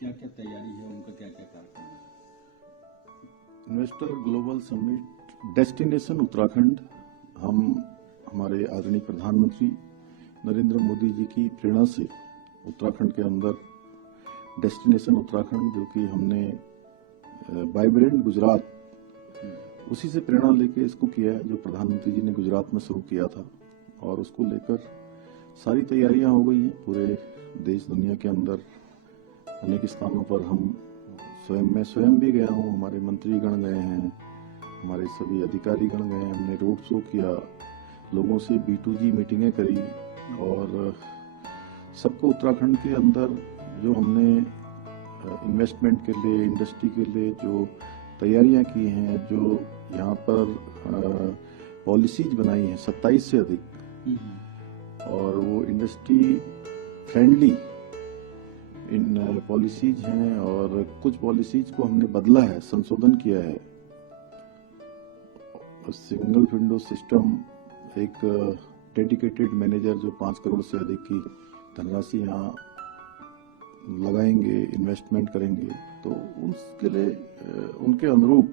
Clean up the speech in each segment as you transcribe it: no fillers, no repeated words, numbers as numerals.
क्या क्या तैयारी है, उनका क्या क्या कार्यक्रम है? Investor global summit destination Uttarakhand हम हमारे आदरणीय प्रधानमंत्री नरेंद्र मोदी जी की प्रेरणा से उत्तराखंड के अंदर डेस्टिनेशन उत्तराखंड, जो कि हमने वाइब्रेंट गुजरात उसी से प्रेरणा लेके इसको किया है, जो प्रधानमंत्री जी ने गुजरात में शुरू किया था। और उसको लेकर सारी तैयारियां हो गई हैं पूरे देश दुनिया के अंदर। अनेक स्थानों पर मैं स्वयं भी गया हूं, हमारे मंत्रीगण गए हैं, हमारे सभी अधिकारी गण गए हैं। हमने रोड शो किया, लोगों से B2G मीटिंगें करी और सबको उत्तराखंड के अंदर जो हमने इन्वेस्टमेंट के लिए, इंडस्ट्री के लिए जो तैयारियां की हैं, जो यहाँ पर पॉलिसीज बनाई हैं 27 से अधिक, और वो इंडस्ट्री फ्रेंडली इन पॉलिसीज हैं, और कुछ पॉलिसीज को हमने बदला है, संशोधन किया है। सिंगल विंडो सिस्टम, एक डेडिकेटेड मैनेजर जो 5 करोड़ से अधिक की धनराशि यहाँ लगाएंगे, इन्वेस्टमेंट करेंगे, तो उसके लिए उनके अनुरूप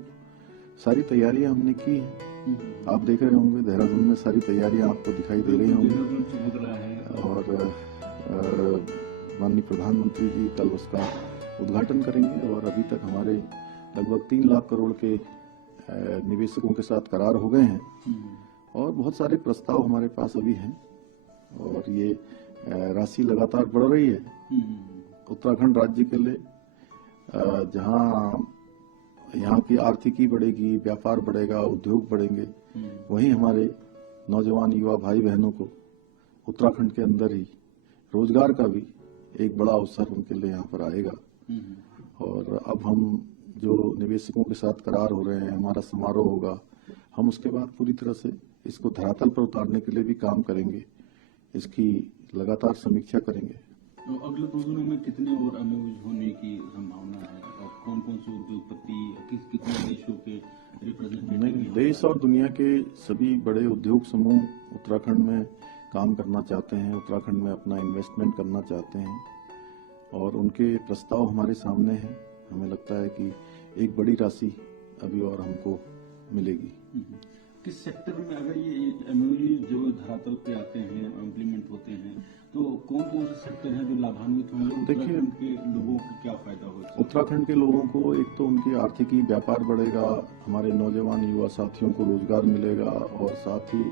सारी तैयारियां हमने की हैं। आप देख रहे होंगे देहरादून में सारी तैयारियां आपको दिखाई दे रही होंगी। और माननीय प्रधानमंत्री जी कल उसका उद्घाटन करेंगे। और अभी तक हमारे लगभग 3 लाख करोड़ के निवेशकों के साथ करार हो गए हैं और बहुत सारे प्रस्ताव हमारे पास अभी हैं, और ये राशि लगातार बढ़ रही है उत्तराखंड राज्य के लिए। जहां यहाँ की आर्थिकी बढ़ेगी, व्यापार बढ़ेगा, उद्योग बढ़ेंगे, वहीं हमारे नौजवान युवा भाई बहनों को उत्तराखंड के अंदर ही रोजगार का भी एक बड़ा अवसर उनके लिए यहाँ पर आएगा। और अब हम जो निवेशकों के साथ करार हो रहे हैं, हमारा समारोह होगा, हम उसके बाद पूरी तरह से इसको धरातल पर उतारने के लिए भी काम करेंगे, इसकी लगातार समीक्षा करेंगे। तो अगले 2 दिनों में कितने और MOUs होने की संभावना है, और कौन कौन से उद्योगपति कितने देशों के रिप्रेजेंटेटिव? देश और दुनिया के सभी बड़े उद्योग समूह उत्तराखंड में काम करना चाहते हैं, उत्तराखंड में अपना इन्वेस्टमेंट करना चाहते हैं, और उनके प्रस्ताव हमारे सामने हैं। हमें लगता है कि एक बड़ी राशि अभी और हमको मिलेगी। किस सेक्टर में अगर ये MOU जो धरातल पे आते हैं, इम्प्लीमेंट होते हैं, तो कौन कौन से सेक्टर हैं जो लाभान्वित होंगे? उत्तराखंड के लोगों को क्या फायदा होगा? उत्तराखंड के लोगों को एक तो उनकी आर्थिकी, व्यापार बढ़ेगा, हमारे नौजवान युवा साथियों को रोजगार मिलेगा, और साथ ही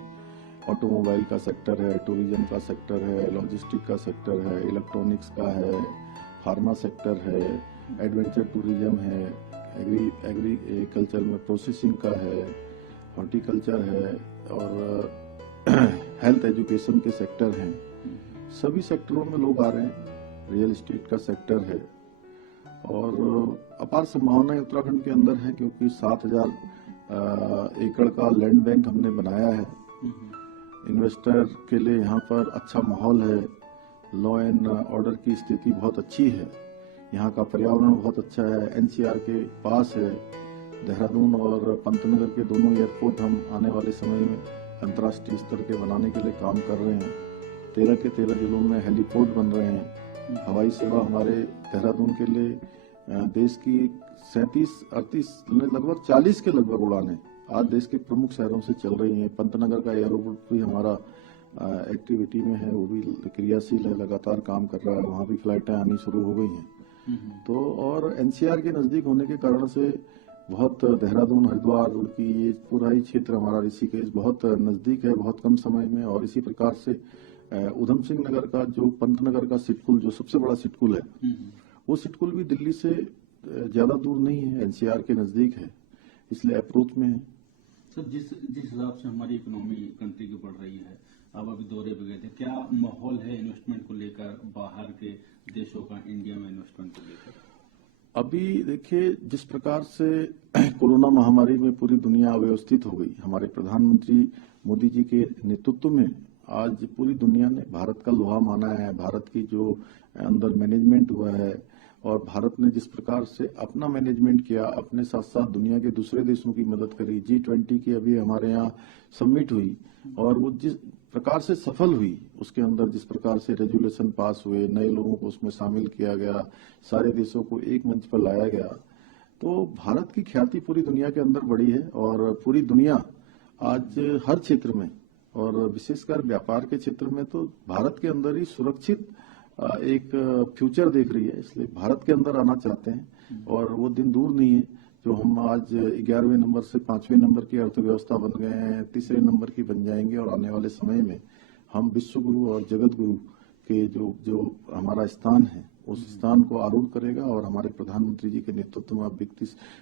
ऑटोमोबाइल का सेक्टर है, टूरिज्म का सेक्टर है, लॉजिस्टिक का सेक्टर है, इलेक्ट्रॉनिक्स का है, फार्मा सेक्टर है, एडवेंचर टूरिज्म है, एग्रीकल्चर में प्रोसेसिंग का है, हॉर्टिकल्चर है, और हेल्थ एजुकेशन के सेक्टर हैं। सभी सेक्टरों में लोग आ रहे हैं। रियल एस्टेट का सेक्टर है, और अपार संभावनाएं उत्तराखंड के अंदर है, क्योंकि 7000 एकड़ का लैंड बैंक हमने बनाया है। इन्वेस्टर के लिए यहाँ पर अच्छा माहौल है, लॉ एंड ऑर्डर की स्थिति बहुत अच्छी है, यहाँ का पर्यावरण बहुत अच्छा है, NCR के पास है। देहरादून और पंतनगर के दोनों एयरपोर्ट हम आने वाले समय में अंतर्राष्ट्रीय स्तर के बनाने के लिए काम कर रहे हैं। 13 के 13 जिलों में हेलीपोर्ट बन रहे हैं। हवाई सेवा हमारे देहरादून के लिए देश की 37-38 लगभग 40 के लगभग उड़ानें आज देश के प्रमुख शहरों से चल रही हैं। पंतनगर का एयरपोर्ट भी हमारा एक्टिविटी में है, वो भी क्रियाशील है, लगातार काम कर रहा है, वहां भी फ्लाइटें आनी शुरू हो गई हैं। तो और NCR के नजदीक होने के कारण से बहुत देहरादून, हरिद्वार, रुड़की, ये पूरा ही क्षेत्र हमारा ऋषिकेश बहुत नजदीक है, बहुत कम समय में। और इसी प्रकार से उधम सिंह नगर का जो पंतनगर का सिटकुल, जो सबसे बड़ा सिटकुल है, वो सिटकुल भी दिल्ली से ज्यादा दूर नहीं है, NCR के नजदीक है, इसलिए अप्रोच में है। सर, जिस हिसाब से हमारी इकोनॉमी कंट्री की बढ़ रही है, आप अभी दौरे पे गए थे, क्या माहौल है इन्वेस्टमेंट को लेकर, बाहर के देशों का इंडिया में इन्वेस्टमेंट को लेकर? अभी देखिए, जिस प्रकार से कोरोना महामारी में पूरी दुनिया अव्यवस्थित हो गई, हमारे प्रधानमंत्री मोदी जी के नेतृत्व में आज पूरी दुनिया ने भारत का लोहा माना है। भारत की जो अंदर मैनेजमेंट हुआ है, और भारत ने जिस प्रकार से अपना मैनेजमेंट किया, अपने साथ साथ दुनिया के दूसरे देशों की मदद करी। G20 की अभी हमारे यहाँ समिट हुई, और वो जिस प्रकार से सफल हुई, उसके अंदर जिस प्रकार से रेजुलेशन पास हुए, नए लोगों को उसमें शामिल किया गया, सारे देशों को एक मंच पर लाया गया, तो भारत की ख्याति पूरी दुनिया के अंदर बढ़ी है। और पूरी दुनिया आज हर क्षेत्र में और विशेषकर व्यापार के क्षेत्र में तो भारत के अंदर ही सुरक्षित एक फ्यूचर देख रही है, इसलिए भारत के अंदर आना चाहते हैं। और वो दिन दूर नहीं है जो हम आज 11वें नंबर से 5वें नंबर की अर्थव्यवस्था बन गए हैं, 3रे नंबर की बन जाएंगे, और आने वाले समय में हम विश्व गुरु और जगत गुरु के जो हमारा स्थान है उस स्थान को आरूढ़ करेगा। और हमारे प्रधानमंत्री जी के नेतृत्व में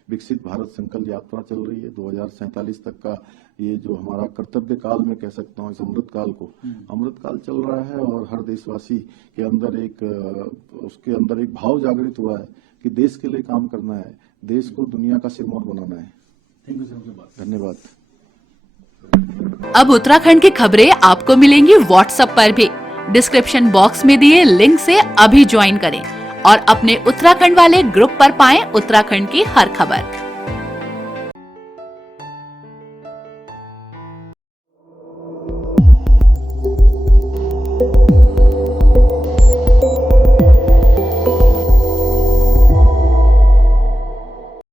विकसित भारत संकल्प यात्रा चल रही है 2047 तक का, ये जो हमारा कर्तव्य काल में कह सकता हूँ, इस अमृत काल को अमृत काल चल रहा है। और हर देशवासी के अंदर उसके अंदर एक भाव जागृत हुआ है कि देश के लिए काम करना है, देश को दुनिया का सिरमौर बनाना है। थैंक यू सर, धन्यवाद। अब उत्तराखंड की खबरें आपको मिलेंगी व्हाट्सएप पर भी। डिस्क्रिप्शन बॉक्स में दिए लिंक से अभी ज्वाइन करें और अपने उत्तराखंड वाले ग्रुप पर पाएं उत्तराखंड की हर खबर।